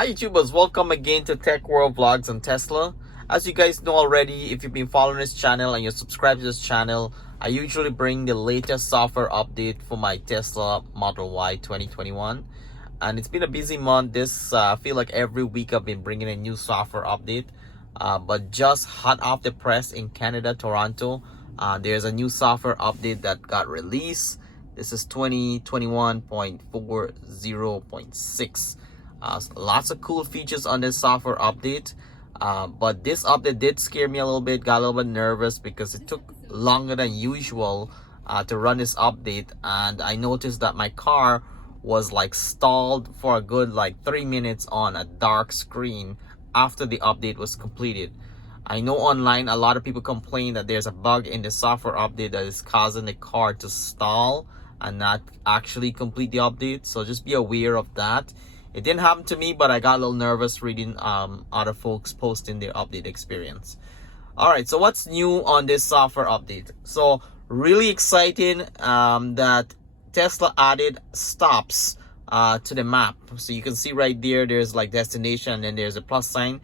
Hi YouTubers, welcome again to Tech World Vlogs on Tesla. As you guys know already, if you've been following this channel and you're subscribed to this channel, I usually bring the latest software update for my Tesla Model Y 2021. And it's been a busy month. I feel like every week I've been bringing a new software update. But just hot off the press in Canada, Toronto, there's a new software update that got released. This is 2021.40.6. Lots of cool features on this software update, but this update did scare me a little bit. Got a little bit nervous because it took longer than usual to run this update, and I noticed that my car was like stalled for a good like 3 minutes on a dark screen after the update was completed. I know online a lot of people complain that there's a bug in the software update that is causing the car to stall and not actually complete the update, so just be aware of that. It didn't happen to me, but I got a little nervous reading other folks posting their update experience. Alright, so what's new on this software update? So really exciting that Tesla added stops to the map. So you can see right there, there's like destination and then there's a plus sign.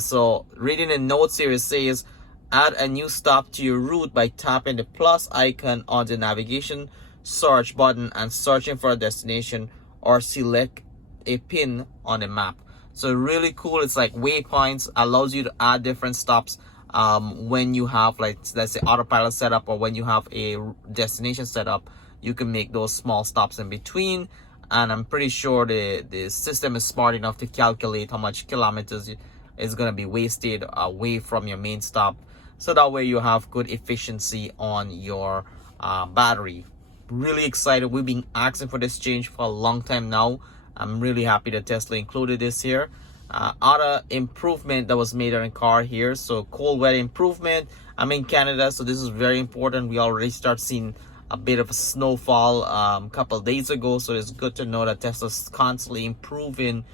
So reading the notes here, it says, add a new stop to your route by tapping the plus icon on the navigation search button and searching for a destination, or select a pin on the map. So really cool. It's like Waypoints, allows you to add different stops when you have, like, let's say autopilot setup, or when you have a destination set up, you can make those small stops in between. And I'm pretty sure the system is smart enough to calculate how much kilometers is going to be wasted away from your main stop, so that way you have good efficiency on your battery. Really excited. We've been asking for this change for a long time now. I'm really happy that Tesla included this here. Other improvement that was made on the car here. So cold weather improvement. I'm in Canada, so this is very important. We already start seeing a bit of a snowfall a couple of days ago. So it's good to know that Tesla's constantly improving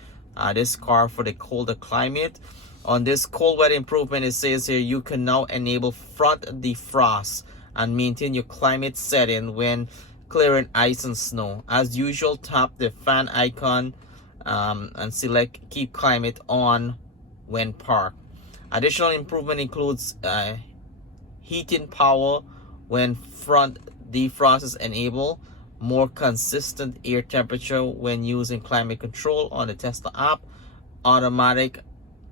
this car for the colder climate. On this cold weather improvement, it says here you can now enable front defrost and maintain your climate setting when clearing ice and snow. As usual, tap the fan icon and select keep climate on when parked. Additional improvement includes heating power when front defrost is enabled, more consistent air temperature when using climate control on the Tesla app, automatic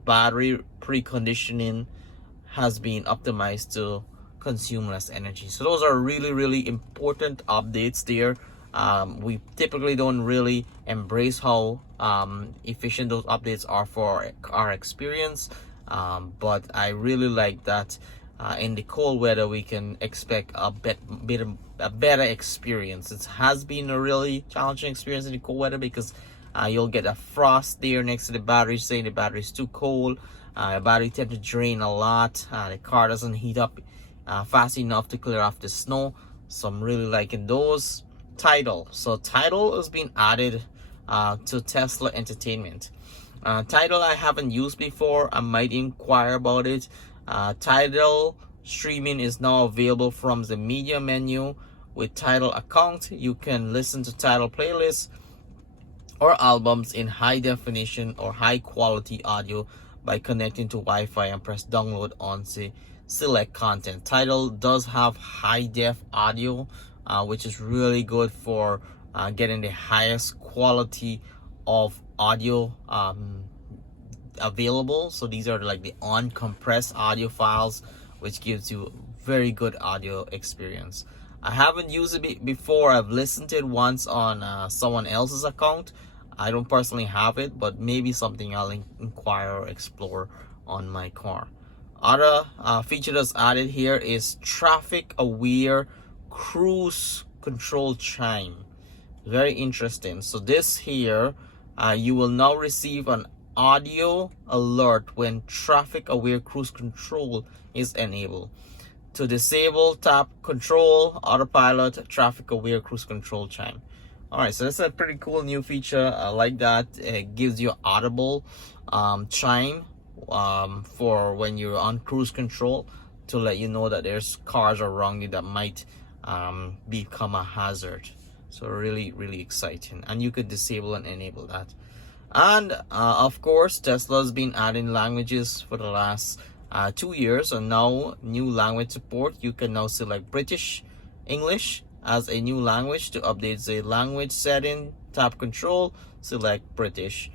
battery preconditioning has been optimized to consume less energy. So those are really important updates there. We typically don't really embrace how efficient those updates are for our experience, but I really like that in the cold weather we can expect a better experience. It has been a really challenging experience in the cold weather because you'll get a frost there next to the battery, saying the battery is too cold. The battery tends to drain a lot. The car doesn't heat up fast enough to clear off the snow. So I'm really liking those. Tidal. So Tidal has been added to Tesla Entertainment. Tidal I haven't used before. I might inquire about it. Tidal streaming is now available from the media menu. With Tidal account, you can listen to Tidal playlists or albums in high definition or high quality audio by connecting to Wi-Fi and press download on the select content. Tidal does have high def audio, which is really good for getting the highest quality of audio available. So these are like the uncompressed audio files, which gives you very good audio experience. I haven't used it before. I've listened to it once on someone else's account. I don't personally have it, but maybe something I'll inquire or explore on my car. Other feature that's added here is traffic aware cruise control chime. Very interesting. So this here, you will now receive an audio alert when traffic aware cruise control is enabled. To disable, tap control autopilot traffic aware cruise control chime. Alright, so that's a pretty cool new feature. I like that. It gives you audible chime for when you're on cruise control, to let you know that there's cars around you that might become a hazard. So really exciting, and you could disable and enable that. And of course, Tesla's been adding languages for the last 2 years, and now new language support. You can now select British English as a new language. To update the language setting, tap Control, select British.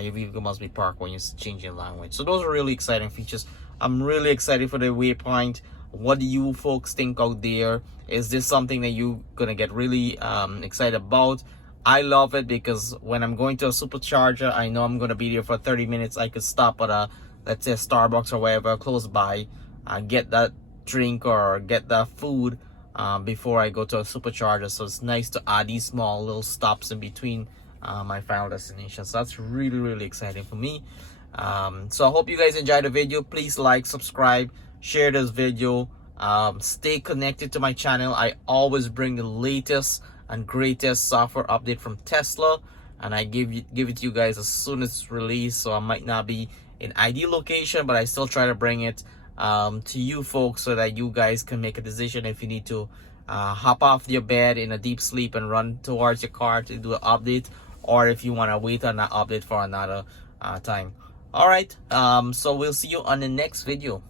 Your vehicle must be parked when you're changing language. So those are really exciting features. I'm really excited for the Waypoint. What do you folks think out there? Is this something that you gonna get really excited about? I love it because when I'm going to a supercharger, I know I'm gonna be there for 30 minutes. I could stop at a, let's say, Starbucks or wherever close by, get that drink or get that food before I go to a supercharger. So it's nice to add these small little stops in between my final destination. So that's really exciting for me. So I hope you guys enjoyed the video. Please like, subscribe, share this video. Stay connected to my channel. I always bring the latest and greatest software update from Tesla, and I give it to you guys as soon as it's released. So I might not be in ideal location, but I still try to bring it to you folks so that you guys can make a decision if you need to hop off your bed in a deep sleep and run towards your car to do an update, or if you want to wait on that update for another time. All right, so we'll see you on the next video.